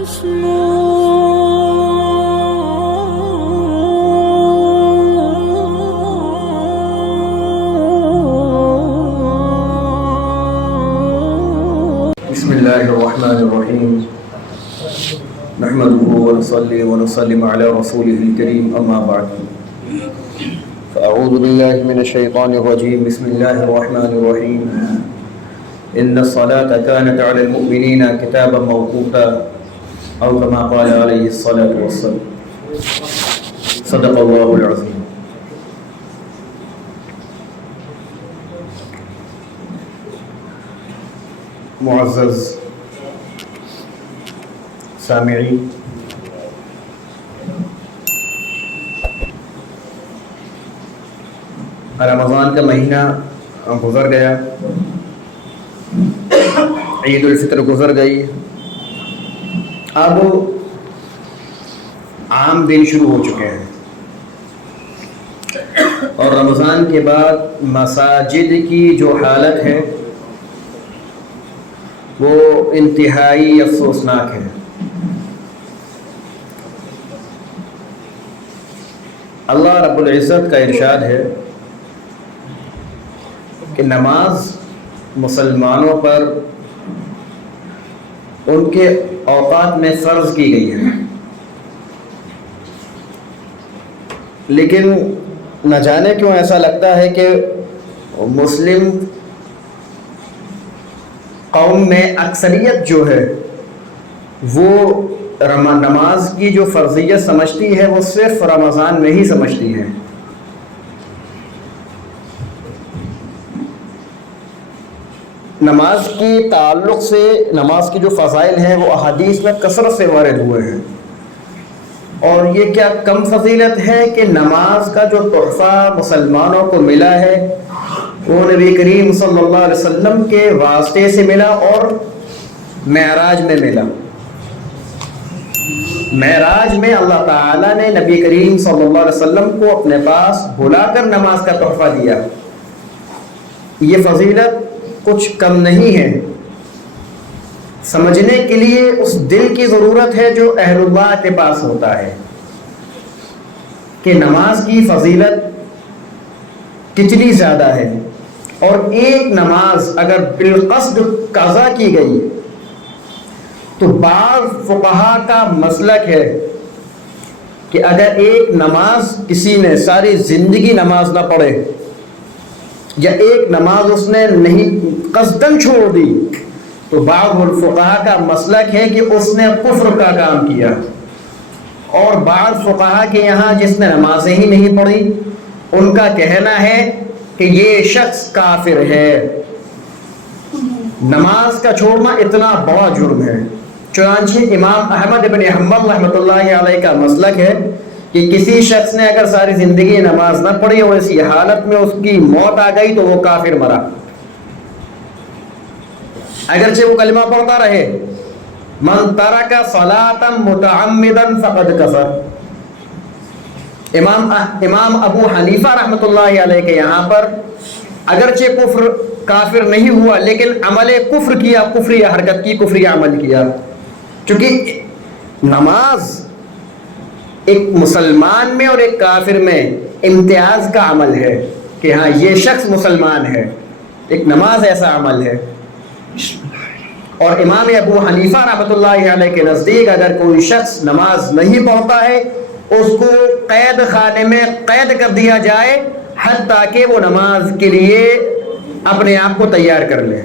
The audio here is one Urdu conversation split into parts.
بسم الله الرحمن الرحيم نحمده ونصلي ونسلم على رسوله الكريم أما بعد فأعوذ بالله من الشيطان الرجيم بسم الله الرحمن الرحيم إن الصلاة كانت على المؤمنين كتابا موقوتا أو كما قال عليه الصلاة والسلام صدق الله العظيم. معزز سامعین، رمضان کا مہینہ گزر گیا، عید الفطر گزر گئی، اب عام دن شروع ہو چکے ہیں اور رمضان کے بعد مساجد کی جو حالت ہے وہ انتہائی افسوسناک ہے۔ اللہ رب العزت کا ارشاد ہے کہ نماز مسلمانوں پر ان کے اوقات میں فرض کی گئی ہے، لیکن نہ جانے کیوں ایسا لگتا ہے کہ مسلم قوم میں اکثریت جو ہے وہ نماز کی جو فرضیت سمجھتی ہے وہ صرف رمضان میں ہی سمجھتی ہے۔ نماز کی تعلق سے نماز کی جو فضائل ہیں وہ احادیث میں کثرت سے وارد ہوئے ہیں، اور یہ کیا کم فضیلت ہے کہ نماز کا جو تحفہ مسلمانوں کو ملا ہے وہ نبی کریم صلی اللہ علیہ وسلم کے واسطے سے ملا اور معراج میں ملا۔ معراج میں اللہ تعالیٰ نے نبی کریم صلی اللہ علیہ وسلم کو اپنے پاس بلا کر نماز کا تحفہ دیا۔ یہ فضیلت کچھ کم نہیں ہے، سمجھنے کے لیے اس دل کی ضرورت ہے جو اہل اللہ کے پاس ہوتا ہے کہ نماز کی فضیلت کتنی زیادہ ہے، اور ایک نماز اگر بالقصد قضا کی گئی تو بعض فقہا کا مسلک ہے کہ اگر ایک نماز کسی نے ساری زندگی نماز نہ پڑھے یا ایک نماز اس نے نہیں قصداً چھوڑ دی تو بعض فقہا کا مسلک ہے کہ اس نے کفر کا کام کیا، اور بعض فقہا کے یہاں جس نے نمازیں ہی نہیں پڑھی ان کا کہنا ہے کہ یہ شخص کافر ہے۔ نماز کا چھوڑنا اتنا بڑا جرم ہے، چنانچہ امام احمد بن حنبل رحمۃ اللہ علیہ کا مسلک ہے کہ کسی شخص نے اگر ساری زندگی نماز نہ پڑھی اور اسی حالت میں اس کی موت آ گئی تو وہ کافر مرا، اگرچہ وہ کلمہ پڑھتا رہے۔ من ترک صلاۃ متعمدا فقد کفر۔ امام ابو حنیفہ رحمۃ اللہ علیہ کے یہاں پر اگرچہ کافر نہیں ہوا لیکن عمل کفر کیا، کفری حرکت کی، کفری عمل کیا، چونکہ نماز ایک مسلمان میں اور ایک کافر میں امتیاز کا عمل ہے کہ ہاں یہ شخص مسلمان ہے، ایک نماز ایسا عمل ہے۔ اور امام ابو حنیفہ رحمۃ اللہ علیہ کے نزدیک اگر کوئی شخص نماز نہیں پڑھتا ہے اس کو قید خانے میں قید کر دیا جائے حتیٰ کہ وہ نماز کے لیے اپنے آپ کو تیار کر لے،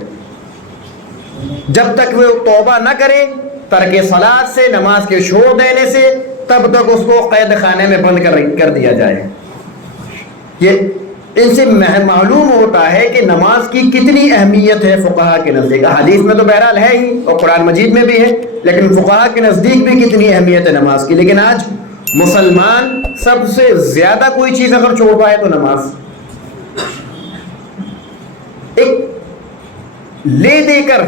جب تک وہ توبہ نہ کرے ترک صلاۃ سے، نماز کے چھوڑ دینے سے، تب تک اس کو قید خانے میں بند کر دیا جائے۔ یہ ان سے معلوم ہوتا ہے کہ نماز کی کتنی اہمیت ہے فقہا کے نزدیک۔ حدیث میں تو بہرحال ہے ہی اور قرآن مجید میں بھی ہے، لیکن فقہا کے نزدیک بھی کتنی اہمیت ہے نماز کی۔ لیکن آج مسلمان سب سے زیادہ کوئی چیز اگر چھوڑتا ہے تو نماز، ایک لے دے کر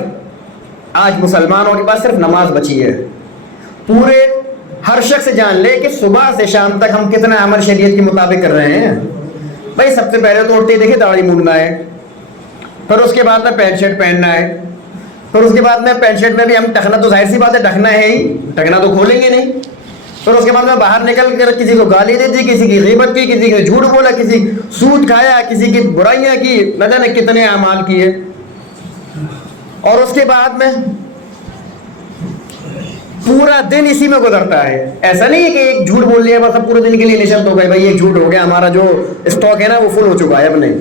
آج مسلمانوں کے پاس صرف نماز بچی ہے۔ پورے ہر شخص جان لے کہ صبح سے شام تک ہم کتنا عمل شریعت کے مطابق کر رہے ہیں۔ بھائی سب سے پہلے تو اٹھتے دیکھیں داڑھی مونڈنا ہے، پھر اس کے بعد میں پینٹ شرٹ پہننا ہے، پھر اس کے بعد میں پینٹ شرٹ میں بھی ہم ٹکنا تو ظاہر سی بات ہے ٹکنا ہے ہی، ٹکنا تو کھولیں گے نہیں. پھر اس کے بعد میں باہر نکل کر کسی کو گالی دے دی، کسی کی غیبت کی، کسی کو جھوٹ بولا، کسی سود کھایا، کسی کی برائیاں کی، نہ جانے کتنے اعمال کیے. اور اس کے بعد میں پورا دن اسی میں گزرتا ہے. ایسا نہیں ہے کہ ایک جھوٹ بول لیا بس اب پورے دن کے لیے نشست ہو گئے، بھائی ایک جھوٹ ہو گیا، ہمارا جو اسٹاک ہے نا وہ فل ہو چکا ہے. اب نہیں،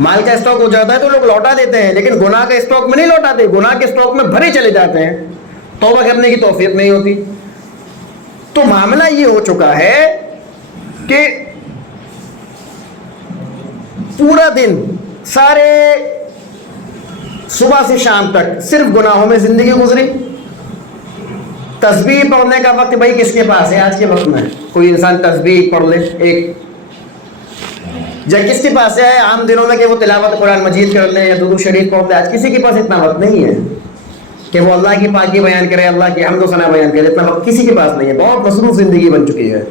مال کا اسٹاک ہو جاتا ہے تو لوگ لوٹا دیتے ہیں، لیکن گناہ کے اسٹاک میں نہیں لوٹاتے، گناہ کے اسٹاک میں بھرے چلے جاتے ہیں، توبہ کرنے کی توفیق نہیں ہوتی. تو معاملہ یہ ہو چکا ہے کہ پورا دن سارے صبح سے شام تک صرف گناہوں میں زندگی گزری. تسبیح پڑھنے کا وقت بھائی کس کے پاس ہے آج کے وقت میں؟ کوئی انسان تسبیح پڑھ لے ایک، جب کس کے پاس ہے عام دنوں میں کہ وہ تلاوت قرآن مجید کر لے یا درود شریف پڑھ لے؟ آج کسی کے پاس اتنا وقت نہیں ہے کہ وہ اللہ کی پاکی بیان کرے، اللہ کی حمد و ثنا بیان کرے. اتنا وقت کسی کے پاس نہیں ہے، بہت مصروف زندگی بن چکی ہے.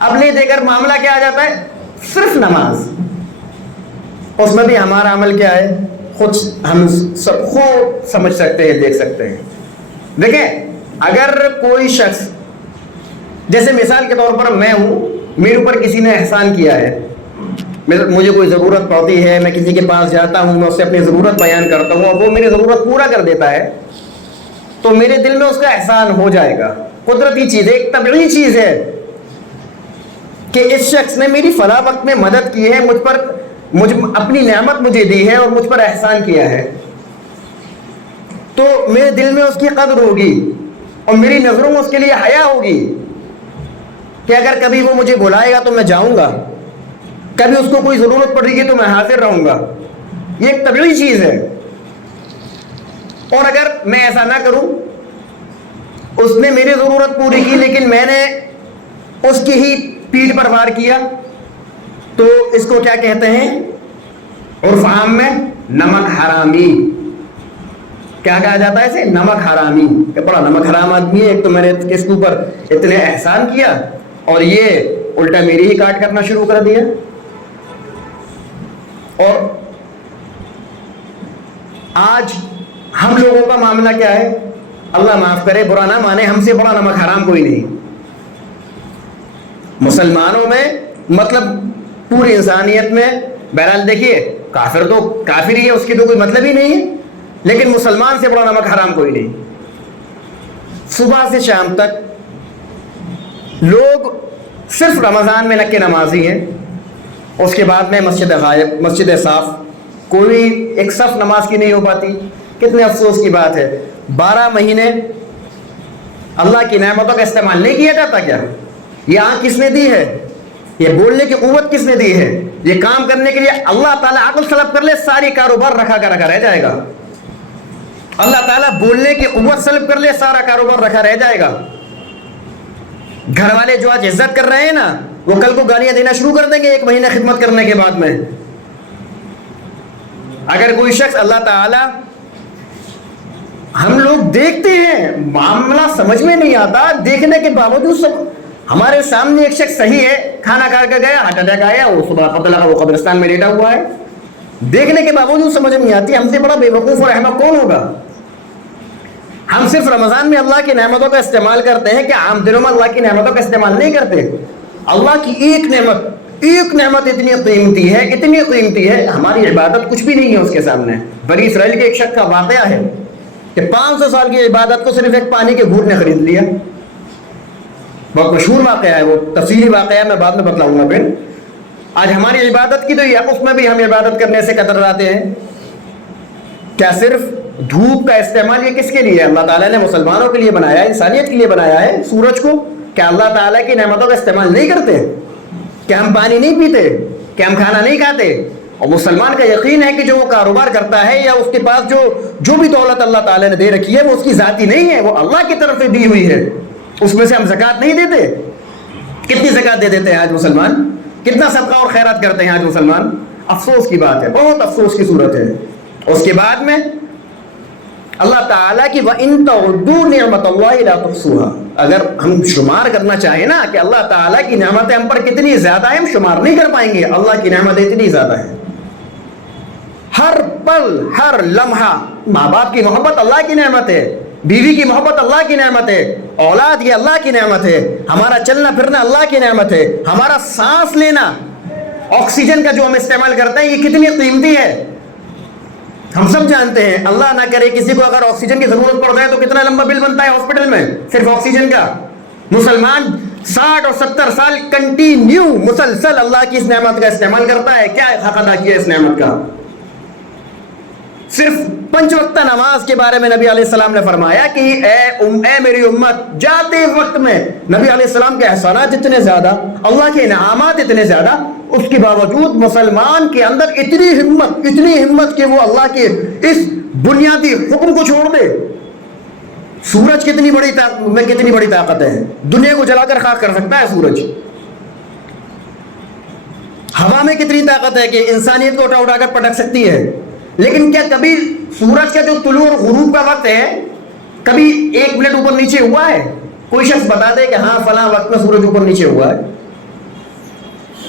اب لے دے کر معاملہ کیا آ جاتا ہے؟ صرف نماز. اس میں بھی ہمارا عمل کیا ہے خود ہم سب خود سمجھ سکتے ہیں، دیکھ سکتے ہیں. دیکھیں، اگر کوئی شخص، جیسے مثال کے طور پر میں ہوں، میرے اوپر کسی نے احسان کیا ہے، مجھے کوئی ضرورت پڑتی ہے، میں کسی کے پاس جاتا ہوں، میں اس سے اپنی ضرورت بیان کرتا ہوں اور وہ میری ضرورت پورا کر دیتا ہے، تو میرے دل میں اس کا احسان ہو جائے گا. قدرتی چیز ہے، ایک طبعی چیز ہے کہ اس شخص نے میری فلاں وقت میں مدد کی ہے، مجھ اپنی نعمت مجھے دی ہے اور مجھ پر احسان کیا ہے، تو میرے دل میں اس کی قدر ہوگی اور میری نظروں میں اس کے لیے حیا ہوگی کہ اگر کبھی وہ مجھے بلائے گا تو میں جاؤں گا، کبھی اس کو کوئی ضرورت پڑے گی تو میں حاضر رہوں گا. یہ ایک طبعی چیز ہے. اور اگر میں ایسا نہ کروں، اس نے میری ضرورت پوری کی لیکن میں نے اس کی ہی پیٹھ پر وار کیا، تو اس کو کیا کہتے ہیں عرف عام میں؟ نمک حرامی. کیا کہا جاتا ہے اسے؟ نمک حرامی. کہ بڑا نمک حرام آدمی ہے، ایک تو میں نے اس کے اوپر اتنے احسان کیا اور یہ الٹا میری ہی کاٹ کرنا شروع کر دیا. اور آج ہم لوگوں کا معاملہ کیا ہے؟ اللہ معاف کرے، برا نہ مانے، ہم سے بڑا نمک حرام کوئی نہیں مسلمانوں میں، مطلب پوری انسانیت میں. بہرحال دیکھیے، کافر تو کافر ہی ہے، اس کی تو کوئی مطلب ہی نہیں ہے، لیکن مسلمان سے بڑا نمک حرام کوئی نہیں. صبح سے شام تک لوگ صرف رمضان میں نکے نمازی ہیں، اس کے بعد میں مسجد غائب، مسجد صاف، کوئی ایک صف نماز کی نہیں ہو پاتی. کتنے افسوس کی بات ہے. 12 مہینے اللہ کی نعمتوں کا استعمال نہیں کیا جاتا کیا؟ یہ آنکھ کس نے دی ہے؟ یہ بولنے کی قوت کس نے دی ہے؟ یہ کام کرنے کے لیے اللہ تعالیٰ عقل سلب کر لے، ساری کاروبار رکھا رہ جائے گا. اللہ تعالیٰ بولنے کی قوت سلب کر لے، سارا کاروبار رکھا رہ جائے گا. گھر والے جو آج عزت کر رہے ہیں نا، وہ کل کو گالیاں دینا شروع کر دیں گے 1 مہینہ خدمت کرنے کے بعد میں. اگر کوئی شخص اللہ تعالیٰ، ہم لوگ دیکھتے ہیں، معاملہ سمجھ میں نہیں آتا، دیکھنے کے باوجود سب ہمارے سامنے ایک شخص صحیح ہے، کھانا کھا کے گیا، ہارٹ اٹیک آیا، وہ صبح پتہ لگا وہ قبرستان میں لیٹا ہوا ہے، دیکھنے کے باوجود سمجھ نہیں آتی. ہم سے بڑا بے وقوف اور احمق کون ہوگا؟ ہم صرف رمضان میں اللہ کی نعمتوں کا استعمال کرتے ہیں کہ عام دنوں میں اللہ کی نعمتوں کا استعمال نہیں کرتے. اللہ کی ایک نعمت اتنی قیمتی ہے، ہماری عبادت کچھ بھی نہیں ہے اس کے سامنے. بنی اسرائیل کے ایک شخص کا واقعہ ہے کہ 500 سال کی عبادت کو صرف ایک پانی کے گھوٹ نے خرید لیا. بہت مشہور واقعہ ہے، وہ تفصیلی واقعہ ہے، میں بعد میں بتلاؤں گا. پھر آج ہماری عبادت کی تو اس میں بھی ہم عبادت کرنے سے کتراتے ہیں. کیا صرف دھوپ کا استعمال یہ کس کے لیے ہے؟ اللہ تعالیٰ نے مسلمانوں کے لیے بنایا ہے، انسانیت کے لیے بنایا ہے. سورج کو کیا اللہ تعالیٰ کی نعمتوں کا استعمال نہیں کرتے؟ کہ ہم پانی نہیں پیتے؟ کہ ہم کھانا نہیں کھاتے؟ اور مسلمان کا یقین ہے کہ جو وہ کاروبار کرتا ہے یا اس کے پاس جو بھی دولت اللہ تعالیٰ نے دے رکھی ہے وہ اس کی ذاتی نہیں ہے، وہ اللہ کی طرف سے دی ہوئی ہے. اس میں سے ہم زکوٰۃ نہیں دیتے. کتنی زکوٰۃ دے دیتے ہیں آج مسلمان؟ کتنا صدقہ اور خیرات کرتے ہیں آج مسلمان؟ افسوس کی بات ہے، بہت افسوس کی صورت ہے. اس کے بعد میں اللہ تعالیٰ کی وَإِن تَعُدُّوا نِعْمَتَ اللَّهِ لَا تُحْصُوهَا، اگر ہم شمار کرنا چاہیں نا کہ اللہ تعالیٰ کی نعمتیں ہم پر کتنی زیادہ ہیں، ہم شمار نہیں کر پائیں گے. اللہ کی نعمتیں اتنی زیادہ ہیں، ہر پل ہر لمحہ ماں باپ کی محبت اللہ کی نعمت ہے, بیوی کی محبت اللہ کی نعمت ہے, اولاد یہ اللہ کی نعمت ہے, ہمارا چلنا پھرنا اللہ کی نعمت ہے, ہمارا سانس لینا, آکسیجن کا جو ہم استعمال کرتے ہیں یہ کتنی قیمتی ہے ہم سب جانتے ہیں. اللہ نہ کرے کسی کو اگر آکسیجن کی ضرورت پڑ جائے تو کتنا لمبا بل بنتا ہے ہاسپٹل میں صرف آکسیجن کا. مسلمان 60 اور 70 سال کنٹینیو مسلسل اللہ کی اس نعمت کا استعمال کرتا ہے. کیا حق ادا کیا اس نعمت کا؟ صرف 5 وقت نماز کے بارے میں نبی علیہ السلام نے فرمایا کہ اے میری امت, جاتے وقت میں نبی علیہ السلام کے احسانات اتنے زیادہ, اللہ کے انعامات اتنے زیادہ, اس کے باوجود مسلمان کے اندر اتنی ہمت کہ وہ اللہ کے اس بنیادی حکم کو چھوڑ دے. سورج کتنی بڑی طاقت ہے, دنیا کو جلا کر خاک کر سکتا ہے سورج. ہوا میں کتنی طاقت ہے کہ انسانیت کو اٹھا کر پٹک سکتی ہے. لیکن کیا کبھی سورج کا جو طلوع اور غروب کا وقت ہے کبھی 1 منٹ اوپر نیچے ہوا ہے؟ کوئی شخص بتا دے کہ ہاں فلاں وقت میں سورج اوپر نیچے ہوا ہے.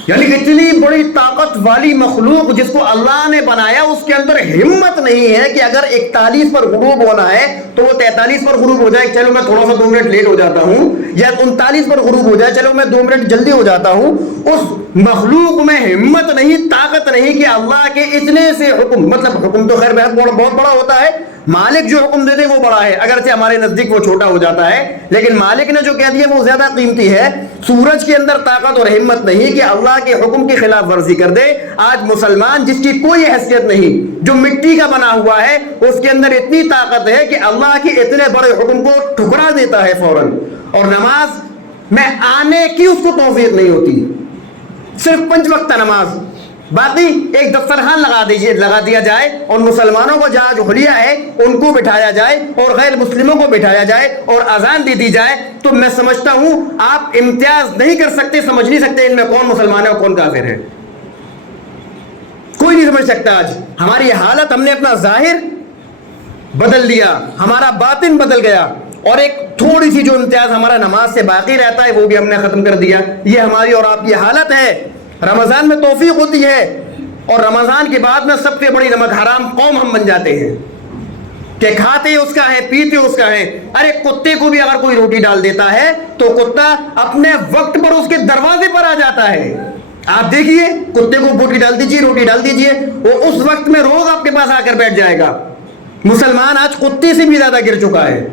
یعنی اتنی بڑی طاقت والی مخلوق جس کو اللہ نے بنایا, اس کے اندر ہمت نہیں ہے کہ اگر 41 پر غروب ہونا ہے تو وہ 43 پر غروب ہو جائے, چلو میں تھوڑا سا 2 منٹ لیٹ ہو جاتا ہوں, یا 39 پر غروب ہو جائے, چلو میں 2 منٹ جلدی ہو جاتا ہوں. اس مخلوق میں ہمت نہیں, طاقت نہیں کہ اللہ کے اتنے سے حکم, مطلب حکم تو خیر بہت بڑا ہوتا ہے, مالک جو حکم دے دے وہ بڑا ہے, اگرچہ ہمارے نزدیک وہ چھوٹا ہو جاتا ہے, لیکن مالک نے جو کہہ دیا وہ زیادہ قیمتی ہے. سورج کے اندر طاقت اور ہمت نہیں کہ اللہ کے حکم کی خلاف ورزی کر دے. آج مسلمان جس کی کوئی حیثیت نہیں, جو مٹی کا بنا ہوا ہے, اس کے اندر اتنی طاقت ہے کہ اللہ کے اتنے بڑے حکم کو ٹھکرا دیتا ہے فوراً, اور نماز میں آنے کی اس کو توفیق نہیں ہوتی. صرف 5 وقت نماز, باقی ایک دسترخوان لگا دیا جائے اور مسلمانوں کو جہاں جو حلیہ ہے ان کو بٹھایا جائے اور غیر مسلموں کو بٹھایا جائے اور اذان دے دی جائے, تو میں سمجھتا ہوں آپ امتیاز نہیں کر سکتے, سمجھ نہیں سکتے ان میں کون مسلمان ہے اور کون کافر ہے. کوئی نہیں سمجھ سکتا. آج ہماری حالت, ہم نے اپنا ظاہر بدل لیا, ہمارا باطن بدل گیا, اور ایک تھوڑی سی جو امتیاز ہمارا نماز سے باقی رہتا ہے وہ بھی ہم نے ختم کر دیا. یہ ہماری اور آپ کی حالت ہے. رمضان میں توفیق ہوتی ہے, اور رمضان کے بعد میں سب سے بڑی نمک حرام قوم ہم بن جاتے ہیں کہ کھاتے اس کا ہے, پیتے اس کا ہے. ارے کتے کو بھی اگر کوئی روٹی ڈال دیتا ہے تو کتا اپنے وقت پر اس کے دروازے پر آ جاتا ہے. آپ دیکھیے, کتے کو روٹی ڈال دیجیے, وہ اس وقت میں روز آپ کے پاس آ کر بیٹھ جائے گا. مسلمان آج کتے سے بھی زیادہ گر چکا ہے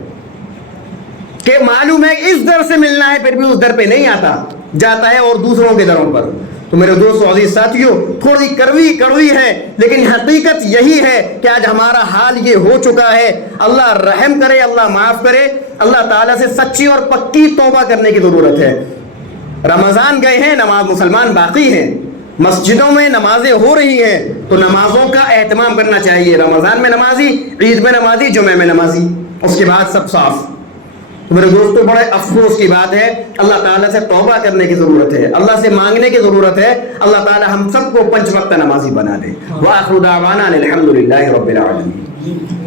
کہ معلوم ہے اس در سے ملنا ہے, پھر بھی اس در پہ نہیں آتا, جاتا ہے اور دوسروں کے دروں پر. تو میرے دوستو عزیز ساتھیوں, تھوڑی کڑوی ہے, لیکن حقیقت یہی ہے کہ آج ہمارا حال یہ ہو چکا ہے. اللہ رحم کرے, اللہ معاف کرے. اللہ تعالیٰ سے سچی اور پکی توبہ کرنے کی ضرورت ہے. رمضان گئے ہیں, نماز مسلمان باقی ہیں, مسجدوں میں نمازیں ہو رہی ہیں, تو نمازوں کا اہتمام کرنا چاہیے. رمضان میں نمازی, عید میں نمازی, جمعہ میں نمازی, اس کے بعد سب صاف. تو میرے دوستوں, بڑے افسوس کی بات ہے, اللہ تعالیٰ سے توبہ کرنے کی ضرورت ہے, اللہ سے مانگنے کی ضرورت ہے. اللہ تعالیٰ ہم سب کو 5 وقت نمازی بنا دے. وآخر دعوانا الحمدللہ رب العالمین.